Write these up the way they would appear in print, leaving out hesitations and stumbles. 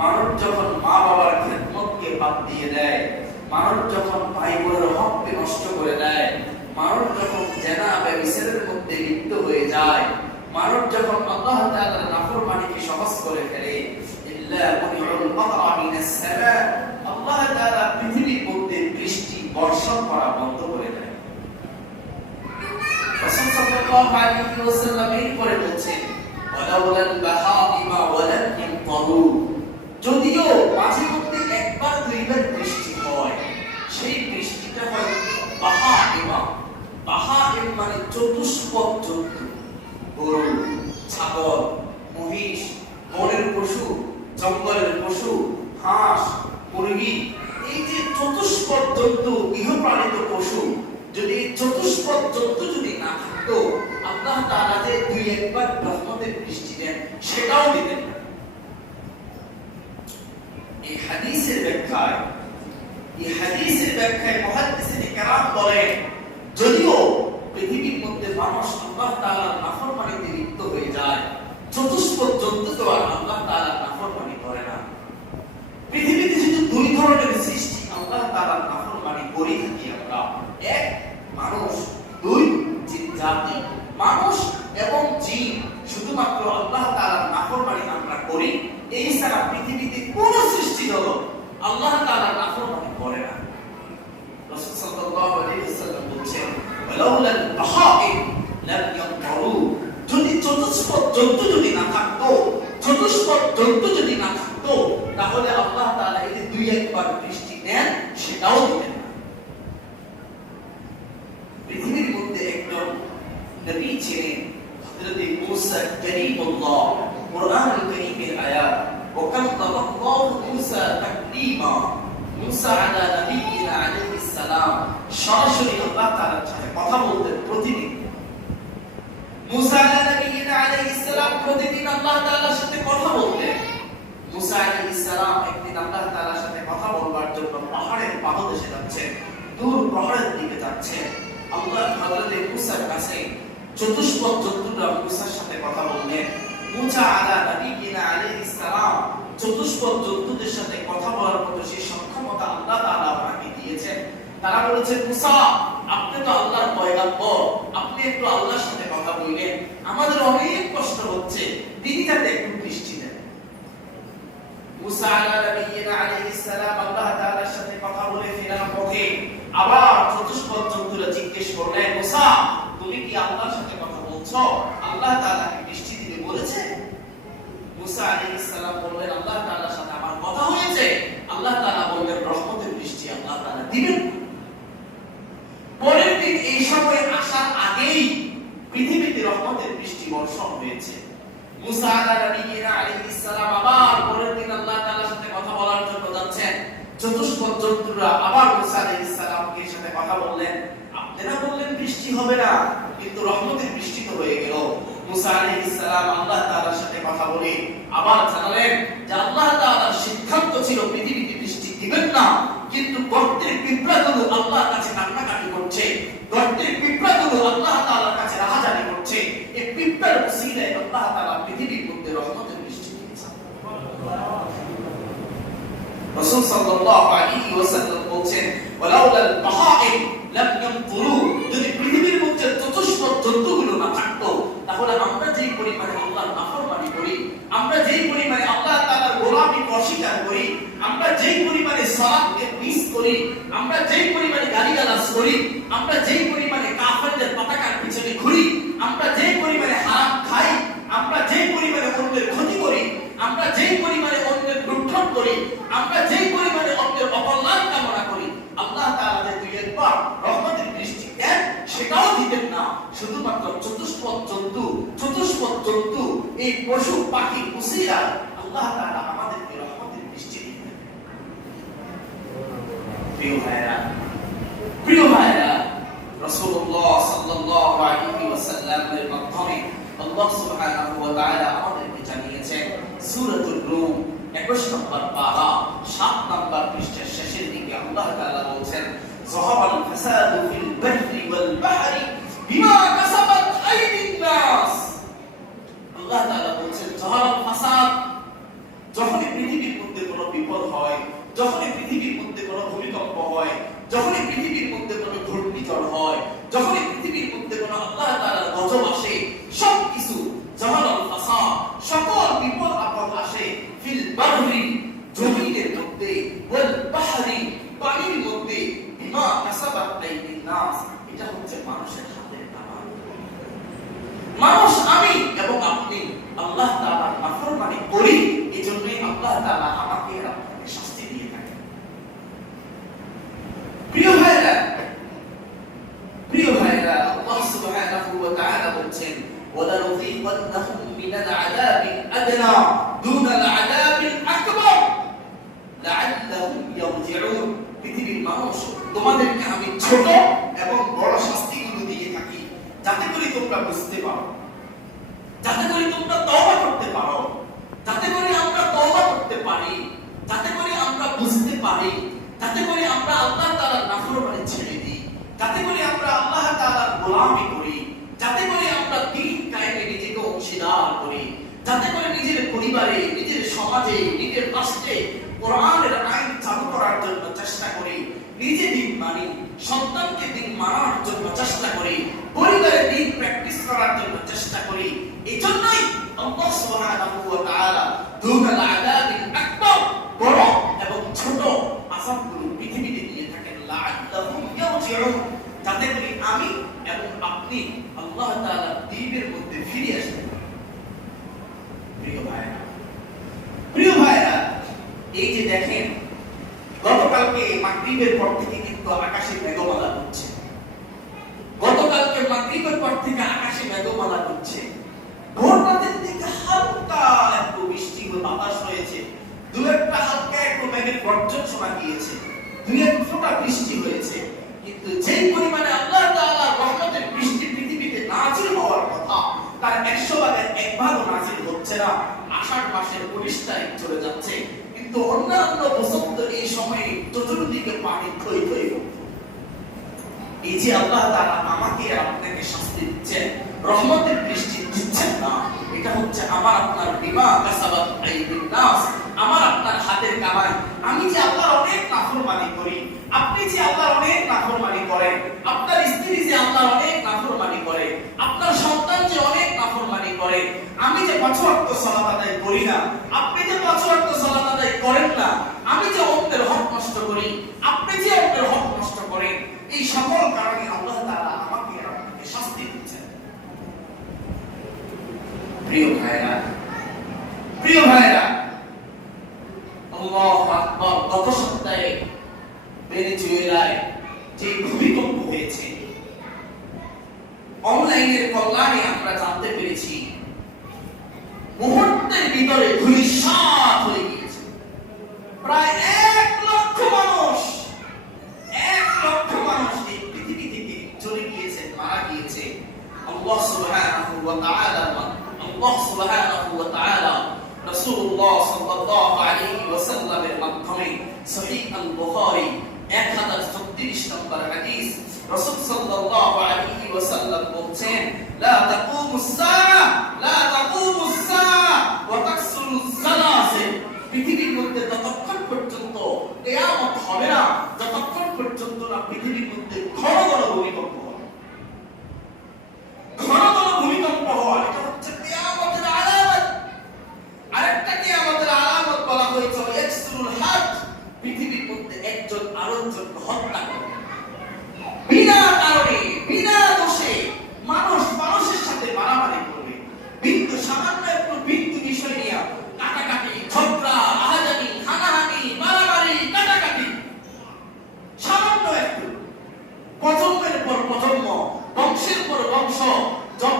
মানুষ যখন মা বাবার খেদমতকে বাদ দিয়ে দেয়, মানুষ যখন ভাই বোনের হককে নষ্ট করে দেয়, মানুষ যখন জেনা ব্যভিচারের মধ্যে লিপ্ত হয়ে যায়, মানুষ যখন আল্লাহ তাআলার নাফরমানিকে সহজ করে ফেলে, ইল্লা মুনিউল মাতরা মিনাস সামা, আল্লাহ তাআলা পৃথিবীর মধ্যে বৃষ্টি বর্ষণ করা বন্ধ করে দেয়। রাসূল সাল্লাল্লাহু আলাইহি ওয়াসাল্লাম এরপরে বলেছেন, ওয়ালাউলাল বাহাইমা ওয়ালাকিন তারু, যদিও মাঝে মধ্যে একবার দুইবার বৃষ্টি হয়, সেই বৃষ্টিটা হয় বাহাইমা। বাহাইম মানে চতুষ্পদ জন্তু, গরু, ছাগল, মহিষ, বনের পশু, জঙ্গলের পশু, হাঁস, মুরগি, এই যে চতুষ্পদ জন্তু, গৃহপালিত পশু, যদি চতুষ্পদ জন্তু যদি না থাকতো, আল্লাহ তাআলা যে দুই একবার রহমতের বৃষ্টি দেন সেটাও দিতেন না। এই হাদিসের ব্যাখ্যায় মুহাদ্দিসিনে কেরাম বলেন, যদিও পৃথিবীর মধ্যে মানুষ আল্লাহ তাআলার নাফরমানিতে লিপ্ত হয়ে যায়, চতুষ্পদ জন্তু তো আর আল্লাহ তাআলার নাফরমানি করে না। পৃথিবীতে শুধু দুই ধরনের সৃষ্টি আল্লাহ তাআলার নাফরমানি করে থাকি আমরা, এক মানুষ, দুই জিন জাতি। মানুষ এবং জিন শুধুমাত্র আল্লাহ তাআলার নাফরমানি আমরা করি, এই ছাড়া পৃথিবীতে কোন সৃষ্টি জগৎ আল্লাহ তাআলার নাফরমানি করে না। রাসূল সাল্লাল্লাহু আলাইহি ওয়াসাল্লাম বলেছেন, ওয়ালাউলাল বাহাইম লাম ইয়ানতারু, যদি চতুষ্পদ জন্তু যদি না থাকতো, তাহলে আল্লাহ তাআলা এই দুই একবার বৃষ্টি দেন সেটাও দিতেন না। পৃথিবীর মধ্যে একজন নবী ছিলেন, হযরত মুসা কারীমুল্লাহ, কুরআনুল কারীমের আয়াত, ওয়াকাল্লামা আল্লাহু মুসা তাকলিমা, মুসা আলা নবিয়িনা আলাইহিস সালাম, সরাসরি আল্লাহ তাআলার সাথে কথা বলতেন প্রতিদিন। মুসা আলা নবিয়িনা আলাইহিস সালাম প্রতিদিন আল্লাহ তাআলার সাথে কথা বলতেন। মুসা আলাইহিস সালাম একদিন আল্লাহ তাআলার সাথে কথা বলবার জন্য পাহাড়ের পাদদেশে যাচ্ছেন, দূর পাহাড়ের দিকে যাচ্ছেন। আল্লাহ হযরত মুসার কাছে চতুষ্পদ জন্তুরা মুসার সাথে কথা বললেন। মুসা আলা নবিয়িনা আলাইহিস সালাম চতুষ্পদ জন্তুদের সাথে কথা বলার মতো সেই সক্ষমতা আল্লাহ তাআলা আপনাকে দিয়েছেন। তারা বলেছে, মুসা, আপনি তো আল্লাহর পয়গম্বর, আপনি একটু আল্লাহর সাথে কথা বললেন, আমাদের অনেক কষ্ট হচ্ছে, তিনি যাতে একটু বৃষ্টি দেন। মুসা আলা নবিয়িনা আলাইহিস সালাম আল্লাহ তাআলার সাথে কথা বলে ফেরার পথে আবার চতুষ্পদ জন্তুরা জিজ্ঞেস করলেন, মুসা, তুমি কি আল্লাহর সাথে কথা বলছো? আল্লাহ তাআলা কি বৃষ্টি দিতে বলেছে? মুসা আলাইহিস সালাম বললেন, আল্লাহ তাআলার সাথে আমার কথা হয়েছে। আল্লাহ তাআলা বললেন, রহমতের বৃষ্টি আল্লাহ তাআলা দিবেন। পরের দিন এই সময় আসার আগেই পৃথিবীতে রহমতের বৃষ্টি বর্ষণ হয়েছে। মুসা আলাইহিস সালাম আবার পরের দিন আল্লাহ তাআলার সাথে কথা বলার জন্য যাচ্ছেন। চতুষ্পদ জন্তুরা আবার মুসা আলাইহিস সালামের সাথে কথা বললেন, আপনারা বললেন বৃষ্টি হবে না, কিন্তু রহমতের বৃষ্টি তো হয়ে গেল। মুসা আলাইহিস সালাম আল্লাহ তাআলার সাথে কথা বলে আবার জানালেন যে আল্লাহ তাআলার সিদ্ধান্ত ছিল পৃথিবীতে বৃষ্টি দিবেন না, কিন্তু গর্তের পিঁপড়াগুলো আল্লাহর কাছে কান্নাকাটি করছে, গর্তের পিঁপড়াগুলো আল্লাহ তাআলার কাছে রাহাজানি করছে। এই পিঁপড়ার ওসিলায় আল্লাহ তাআলা পৃথিবীর মধ্যে রহমতের বৃষ্টি দিয়েছেন। রাসূল সাল্লাল্লাহু আলাইহি ওয়াসাল্লাম বলেন, ওয়ালাউলাল বাহাইম লাম ইয়ানতুরু, যদি পৃথিবীর মধ্যে চতুষ্পদ জন্তুগুলো না থাকতো, তাহলে আমরা যেই পরিমাণে আল্লাহর নাফরমানি করি, আমরা যেই পরিমাণে আল্লাহ তাআলার গোলামিকে অস্বীকার করি, আমরা যেই পরিমাণে সালাতকে মিস করি, আমরা যেই পরিমাণে গালিগালাজ করি, আমরা যেই পরিমাণে কাফেরদের পতাকার পিছনে ঘুরি, আমরা যেই পরিমাণে হারাম খাই, আমরা যেই পরিমাণে অন্যের ক্ষতি করি, আমরা যেই পরিমাণে অন্যের লুণ্ঠন করি, আমরা যেই পরিমাণে অন্যের অকল্যাণ কামনা করি, আল্লাহ তাআলা যে দুই একবার রহমতের বৃষ্টি দেন সেটাও দিতেন না। শুধুমাত্র চতুষ্পদ জন্তু এই পশু পাখি উসিলা আল্লাহ তাআলা আমাদেরকে রহমতের বৃষ্টি দিতেন। প্রিয় ভাইরা, রাসূলুল্লাহ সাল্লাল্লাহু আলাইহি ওয়াসাল্লামের মাধ্যমে আল্লাহ সুবহানাহু ওয়া তাআলা আমাদেরকে জানিয়েছেন সূরাতুর রূম 21 নম্বর পারা 7 নম্বর পৃষ্ঠার শেষের দিকে আল্লাহ তাআলা বলেন, যাহাবাল ফাসাদু ফিল বাহরি ওয়াল বাহরি বিমা কাসাবাত আইদিন নাস। আল্লাহ তাআলা বলেন, যাহাবাল ফাসাদ, যখন পৃথিবীর সুবহানাহু ওয়া তাআলা বলছেন ওয়ালানুযীকান্নাহুম মিনাল আযাবিল আদনা দুনাল আযাবিল আকবার লাআল্লাহুম ইয়ারজিউন। পৃথিবীর মানুষ, তোমাদেরকে আমি ছোট এবং বড় শাস্তিগুলো দিয়ে থাকি যাতে করে তোমরা বুঝতে পারো, যাতে করে তোমরা তওবা করতে পারো, যাতে করে আমরা তওবা করতে পারি, যাতে করে আমরা বুঝতে পারি, যাতে করে আমরা আল্লাহ তাআলার নাফরমানি ছেড়ে দিই, যাতে করে আমরা আল্লাহ তাআলার গোলামি করি, যাতে করে আমরা দ্বীন কায়েমে নিজেকে অংশীদার করি, যাতে করে নিজের পরিবারে, নিজের সমাজে, নিজের রাষ্ট্রে কোরআনের আইন চালু করার জন্য চেষ্টা করি, নিজে দ্বীন মানি, সন্তানকে দ্বীন মানার জন্য চেষ্টা করি, পরিবারে দ্বীন প্র্যাকটিস করার জন্য চেষ্টা করি। এজন্যই আল্লাহ সুবহানাহু ওয়া তাআলা দুনাল আযাবিল আকবার, বড় এবং ছোট আযাবগুলো পৃথিবীতে দিয়ে থাকেন লাআল্লাহুম ইয়ারজিউন, যাতে করে আমি এবং আপনি আল্লাহ তাআলার দ্বীনের মধ্যে ফিরে আসতে পারি। প্রিয় ভাইরা, এই যে দেখেন গতকালকে মাগরিবের পর থেকে কিন্তু আকাশে মেঘমালা হচ্ছে, গতকালকে মাগরিবের পর থেকে আকাশে মেঘমালা হচ্ছে, ভোর রাতের দিকে হালকা একটু বৃষ্টি বাতাস হয়েছে, দু একটা হালকা একটু মেঘের গর্জন শোনা গিয়েছে, দুই এক ফোঁটা বৃষ্টি হয়েছে, কিন্তু যেই পরিমাণে আল্লাহ তাআলার রহমতের বৃষ্টি পৃথিবীতে নাযিল হওয়ার কথা তার 100 ভাগের 1 ভাগও নাযিল হচ্ছে না। আষাঢ় মাসের 19 তারিখ চলে যাচ্ছে, কিন্তু অন্যান্য বছর তো এই সময়ে চতুর্দিকে পানি থই থই করত। এই যে আল্লাহ তাআলা আমাকে আর আপনাকে শাস্তি দিচ্ছেন, রহমতের বৃষ্টি দিচ্ছেন না, এটা হচ্ছে আমার আপনার বিমা কাসাবাত আইদিন নাস, আমার আপনার হাতের কামাই। আমি যে আল্লাহর অনেক নাফরমানি করি, আপনি যে আল্লাহর অনেক নাফরমানি করেন, আপনার স্ত্রী যে আল্লাহর অনেক নাফরমানি করে, আপনার সন্তান যে অনেক নাফরমানি করে, আমি যে 5 ওয়াক্ত সালাত আদায় করি না, আপনি যে 5 ওয়াক্ত সালাত আদায় করেন না, আমি যে অন্যের হক নষ্ট করি, আপনি যে অন্যের হক নষ্ট করেন, এই সকল কারণে আল্লাহ তাআলা আমাকে আর আপনাকে শাস্তি দিচ্ছেন। প্রিয় ভাইরা, আল্লাহু আকবার। গত সপ্তাহে ভেনেজুয়েলায় যে ভূমিকম্প হয়েছে, অনলাইনের কল্যাণে আমরা জানতে পেরেছি মুহূর্তের ভিতরে ধূলিসাৎ হয়ে গিয়েছে প্রায় 1 লক্ষ মানুষ। 1 লক্ষ মানুষ এই পৃথিবী থেকে চলে গিয়েছে, মারা গিয়েছে। আল্লাহ সুবহানাহু ওয়া তাআলা রাসূলুল্লাহ সাল্লাল্লাহু আলাইহি ওয়াসাল্লামের মাধ্যমে সহিহ আল বুখারী 1036 নম্বর হাদিস, রাসূল সাল্লাল্লাহু আলাইহি ওয়াসাল্লাম বলেন, লা তাকুমুস সাআ ওয়া তাকসুরুজ জালাসিল। পৃথিবীর মধ্যে ততক্ষণ পর্যন্ত কিয়ামত হবে না যতক্ষণ পর্যন্ত না পৃথিবীর মধ্যে ঘন ঘন ভূমিকম্প হবে। ঘন ঘন ভূমিকম্প হওয়া এটা হচ্ছে কিয়ামতের আলামত। আরেকটা কিয়ামতের আলামত বলা হয়েছে ইয়াকসুরুল হাদ, পৃথিবীর মধ্যে একজন আরেকজনকে হত্যা করবে বিনা কারণে, বিনা দোষে। মানুষ মানুষের সাথে মারামারি করবে, বিন্দু সামান্য একটু বিন্দু বিষয় নিয়ে কাটাকাটি, ঝগড়া, আহাজানি, হানাহানি, মারামারি, কাটাকাটি, সামান্য একটু। প্রজন্মের পর প্রজন্ম, বংশের পর বংশ,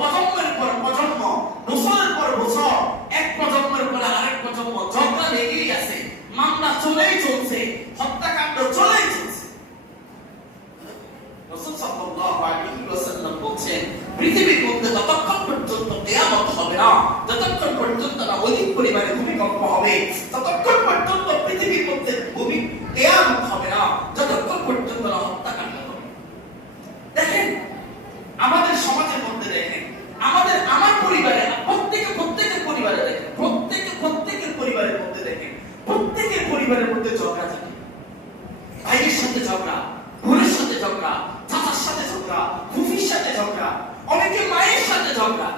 প্রজন্মের পর প্রজন্ম, বছরের পর বছর, এক প্রজন্মের পর আরেক প্রজন্ম ঝগড়া লেগেই আছে, মামলা চলেই চলছে, হত্যাকাণ্ড চলেই চলছে। রাসূল সাল্লাল্লাহু আলাইহি ওয়াসাল্লাম বলেন, পৃথিবীর মধ্যে ততক্ষণ পর্যন্ত কিয়ামত হবে না যতক্ষণ পর্যন্ত না অধিক পরিমাণে ভূমিকম্প হবে, ততক্ষণ পর্যন্ত পৃথিবীর মধ্যে কিয়ামত হবে না যতক্ষণ পর্যন্ত না হত্যাকাণ্ড হবে। দেখেন আমাদের সমাজের মধ্যে, দেখেন আমার পরিবারে, প্রত্যেকের পরিবারে দেখেন, প্রত্যেকের পরিবারের মধ্যে দেখেন, প্রত্যেকের পরিবারের মধ্যে ঝগড়া থাকে। ভাইয়ের সাথে ঝগড়া, বোনের সাথে ঝগড়া, চাচার সাথে ঝগড়া, ফুফির সাথে ঝগড়া, অনেকে মায়ের সাথে ঝগড়া।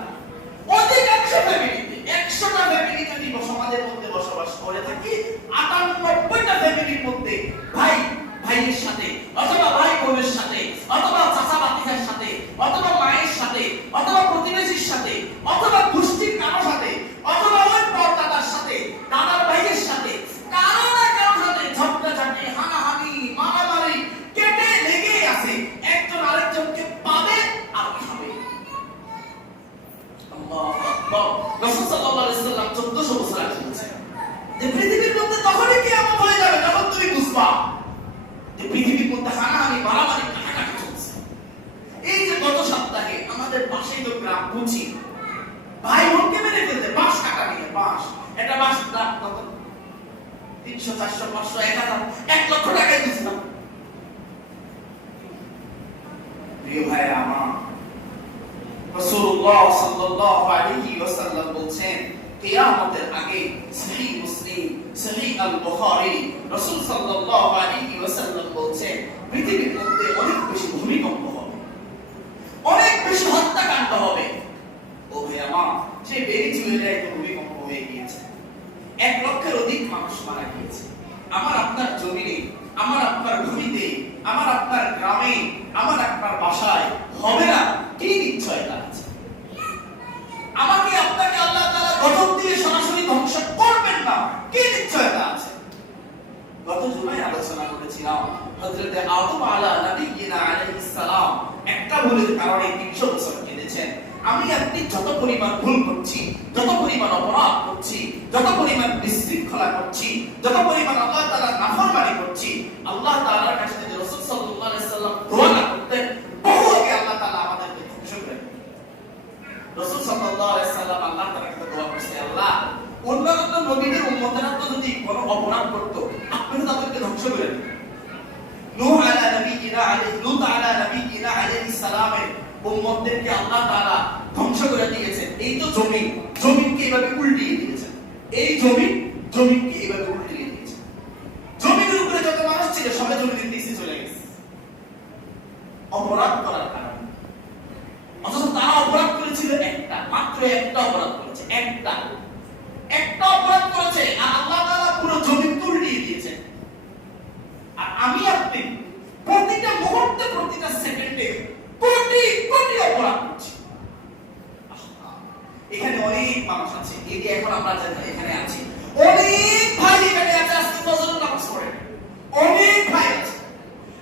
অধিকাংশ ফ্যামিলিতে, 100টা ফ্যামিলি যদি সমাজের মধ্যে বসবাস করে থাকি, 98টা ফ্যামিলির মধ্যে ভাই ভাইয়ের সাথে, অথবা ভাই বোনের সাথে, অথবা চাচা ভাতিজার সাথে, অথবা মায়ের সাথে, অথবা প্রতিবেশীর সাথে, অথবা গোষ্ঠীর কারো সাথে, অথবা ওই পরদাদার সাথে, দাদার ভাইয়ের সাথে, কারো না কারো সাথে ঝগড়াঝাটি, হানাহানি, মারামারি কেটে লেগে আছে। একজন আরেকজনকে পাবে আর খাবে। পাশেই তো গ্রাম বুঝি, ভাই বোনকে মেরে ফেলতে বাঁশ কাটা নিয়ে বাঁশ, এটা বাঁশ দাম কত, 300 400 500 1000 1 লক্ষ টাকায় দিছিলাম। প্রিয় ভাই আমার, রাসূলুল্লাহ সাল্লাল্লাহু আলাইহি ওয়াসাল্লাম বলেন কিয়ামতের আগে সহিহ মুসলিম সহিহ আল বুখারী রাসূল সাল্লাল্লাহু আলাইহি ওয়াসাল্লাম বলেন পৃথিবীর মধ্যে অনেক বেশি ভূমিকম্প হবে, অনেক বেশি হত্যাকাণ্ড হবে। ও ভাই আমার, যে ভেনেজুয়েলায় একটা ভূমিকম্প হয়ে গিয়েছে, 1 লক্ষের অধিক মানুষ মারা গিয়েছে। আমার আপনার জমিনে, আমার আপনার ভূমিতে, আমার আপনার গ্রামে, আমার আপনার বাসায় হবে না, কি নিশ্চয়তা আছে? আমাকে আপনাকে আল্লাহ তাআলা গজব দিয়ে সরাসরি ধ্বংস করবেন না, কি নিশ্চয়তা আছে? গত জুমায় আলোচনা করেছিলাম হযরত আদম নবিয়্যিনা আলাইহিস সালাম একটা ভুলের কারণে 300 বছর কেঁদেছেন। আমি আপনি যত পরিমাণ ভুল করছি, যত পরিমাণ অপরাধ করছি, যত পরিমাণ বিশৃঙ্খলা করছি, যত পরিমাণ আল্লাহ তাআলার নাফরমানি করছি, আল্লাহ তাআলার কাছে যদি রাসূল সাল্লাল্লাহু আলাইহি সাল্লাম দোয়া না করতেন, বহু আগে আল্লাহ তাআলা আমাদেরকে ধ্বংস করে দিতেন। রাসূল সাল্লাল্লাহু আলাইহি সাল্লাম আল্লাহ তাআলার কাছে দোয়া করছে, আল্লাহ অন্যান্য নবীদের উম্মতেরা তো যদি কোনো অপরাধ করত, আপনি তো তাদেরকে ধ্বংস করে দিতেন। নূহ আলা নবিয়্যিনা আলাইহিস সালামের উম্মতদেরকে আল্লাহ তাআলা ধ্বংস করে দিয়েছেন। এই তো জমিনকে এভাবে উল্টিয়ে দিয়েছেন, এই জমিনকে এভাবে উল্টিয়ে দিয়েছেন। জমিনের উপরে যত মানুষ ছিল সবাই জমিনের নিচে চলে গেছে অপরাধ করার কারণে। অথচ তারা অপরাধ করেছিল একটা, মাত্র একটা অপরাধ করেছে, একটা অপরাধ করেছে, আর আল্লাহ তাআলা পুরো জমিন উল্টিয়ে দিয়েছেন। আর আমি আপনি প্রতিটা মুহূর্তে, প্রতিটা সেকেন্ডে কোটি কোটি অপরাধ করছি। এখানে অনেক মানুষ আছে, এই যে এখন আমরা এখানে আছি, অনেক ভাই এখানে আছে আজকে ফজরের নামাজ পড়ে, অনেক ভাই আছে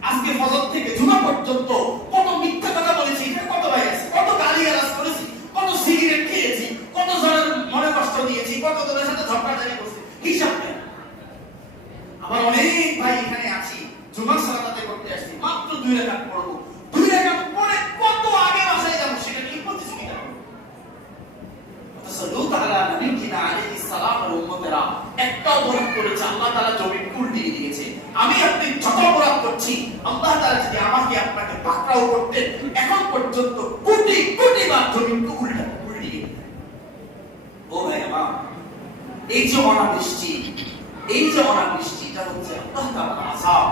আজকে ফজর থেকে জুমা পর্যন্ত কত মিথ্যা কথা বলেছি, এখানে কত ভাই আছে, কত গালিগালাজ করেছি, কত সিগারেট খেয়েছি, কত জনের মনে কষ্ট দিয়েছি, কত জনের সাথে ঝগড়াঝাটি করছি, হিসাব নেই। আবার অনেক ভাই এখানে আছি জুমার সালাত আদায় করতে আসছি, মাত্র 2 রাকাত পড়বো, 2 রাকাত পড়ে কত আগে বাসায় যাব সেটা নিয়ে প্রতিযোগিতা করব। অথচ লূত আলা নবিয়্যিনা আলাইহিস সালামের উম্মতেরা একটা অপরাধ করেছে, আল্লাহ তাআলা জমিন উল্টিয়ে দিয়েছে। আমি আপনি যত অপরাধ করছি, আল্লাহ তাআলা যদি আমাকে আপনাকে পাকড়াও করতেন, এখন পর্যন্ত কোটি কোটি বার জমিনকে উল্টিয়ে দিতেন। ও ভাই আমার, এই যে অনাবৃষ্টি, এটা হচ্ছে আল্লাহ তাআলার আযাব,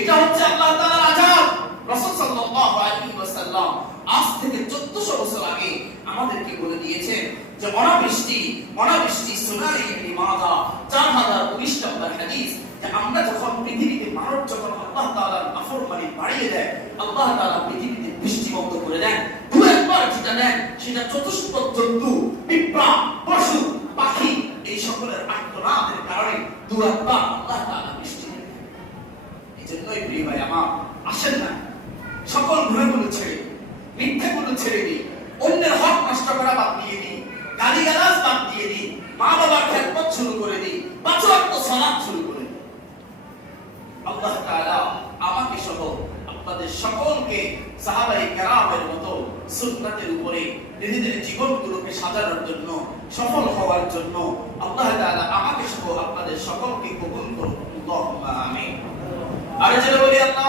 এটা হচ্ছে আল্লাহ তাআলার আযাব। রাসূল সাল্লাল্লাহু আলাইহি ওয়াসাল্লাম আজ থেকে 1400 বছর আগে আমাদেরকে বলে দিয়েছেন যে অনাবৃষ্টি সুনানে ইবনে মাজাহ 4019 নম্বর হাদিস, যে আমরা যখন পৃথিবীতে মানব যখন আল্লাহ তাআলার নাফরমানি বাড়িয়ে দেয়, আল্লাহ তাআলা পৃথিবীতে বৃষ্টি বন্ধ করে দেন। দু একবার যেটা দেন সেটা চতুষ্পদ জন্তু, পিঁপড়া, পশু, পাখি এই সকলের আর্তনাদের কারণে দু একবার আল্লাহ তাআলা বৃষ্টি দেন। এজন্যই প্রিয় ভাই আমার, আসেন না সকল গুনাহগুলো ছেড়ে, মিথ্যাগুলো ছেড়ে দিই, অন্যের হক নষ্ট করা বাদ দিয়ে দিই, গালিগালাজ বাদ দিয়ে দিই, মা বাবার খেদমত শুরু করে দিই, 5 ওয়াক্ত সালাত শুরু করে দিই। আল্লাহ তাআলা আমাকে সহ আপনাদের সকলকে সাহাবায়ে কেরামের মতো সুন্নাতের উপরে নিজেদের জীবনগুলোকে সাজানোর জন্য, সফল হওয়ার জন্য আল্লাহ তাআলা আমাকে সহ আপনাদের সকলকে কবুল করুন। আল্লাহুম্মা আমিন। আর যারা বলি আল্লাহ